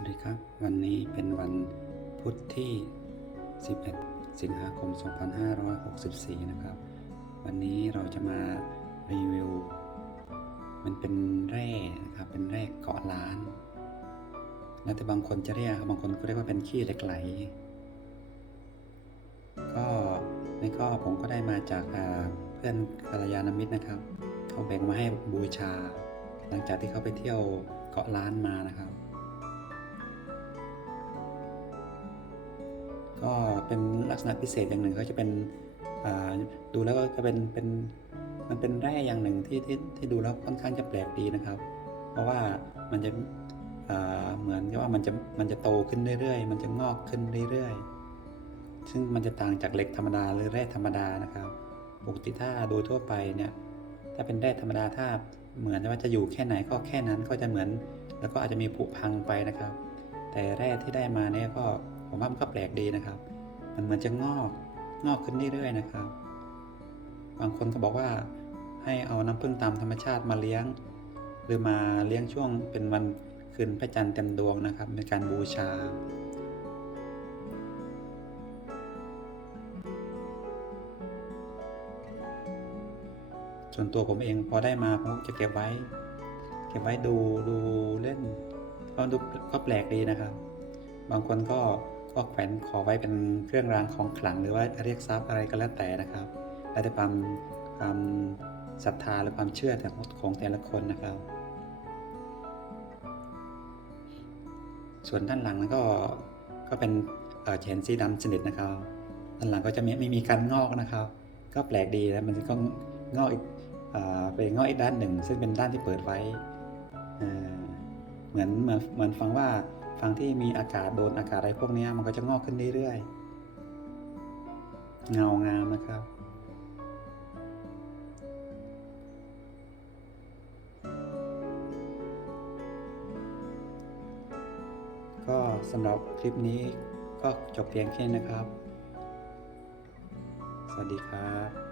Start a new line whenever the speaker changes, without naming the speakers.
วัสดีครับ วันนี้เป็นวันพุธที่ 11 สิงหาคม 2564 นะครับ วันนี้เราจะมารีวิว มันเป็นแร่นะครับ เป็นแร่เกาะล้าน แล้วแต่บางคนจะเรียกบางคนก็เรียกว่าเป็นขี้เหล็กไหล ก็ในี่ก็ผมก็ได้มาจากเพื่อนกัลยาณมิตรนะครับ เขาแบ่งมาให้บูชา หลังจากที่เขาไปเที่ยวเกาะล้านมานะครับ ก็เป็นลักษณะพิเศษอย่างหนึ่งเขาจะเป็นดูแล้วก็จะเป็นเป็นมันเป็นแร่อย่างหนึ่งที่ที่ที่ดูแล้วค่อนข้างจะแปลกดีนะครับ เพราะว่ามันจะเหมือนกับว่ามันจะมันจะโตขึ้นเรื่อยๆ มันจะงอกขึ้นเรื่อยๆ ซึ่งมันจะต่างจากเหล็กธรรมดาหรือแร่ธรรมดานะครับปกติถ้าโดยทั่วไปเนี่ยถ้าเป็นแร่ธรรมดาถ้าเหมือนว่าจะอยู่แค่ไหนก็แค่นั้นก็จะเหมือน แล้วก็อาจจะมีผุพังไปนะครับ แต่แร่ที่ได้มาเนี่ยก็ ผมว่ามันก็แปลกดีนะครับ มันเหมือนจะงอกงอกขึ้นเรื่อยๆนะครับ บางคนก็บอกว่าให้เอาน้ำผึ้งตามธรรมชาติมาเลี้ยง หรือมาเลี้ยงช่วงเป็นวันคืนพระจันทร์เต็มดวงนะครับเป็นการบูชา ส่วนตัวผมเองพอได้มาผมจะเก็บไว้ เก็บไว้ดูดูเล่นก็ดูก็แปลกดีนะครับ บางคนก็ ก็แขวนขอไว้เป็นเครื่องรางของขลังหรือว่าเรียกทรัพย์อะไรก็แล้วแต่นะครับแล้วแต่ความความศรัทธาหรือความเชื่อแต่ของแต่ละคนนะครับ ส่วนด้านหลังนั้นก็ก็เป็นเอ่อแขนสีดำสนิทนะครับ ด้านหลังก็จะไม่ไม่มีการงอกนะครับ ก็แปลกดีนะมันก็งอกอีกอ่าไปงอกอีกด้านหนึ่ง ซึ่งเป็นด้านที่เปิดไว้อ่าเหมือนเหมือนเหมือนฟังว่า ฟังที่มีอากาศโดนอากาศอะไรพวกนี้มันก็จะงอกขึ้นเรื่อยๆ เงางามนะครับ ก็สำหรับคลิปนี้ก็จบเพียงแค่นะครับ สวัสดีครับ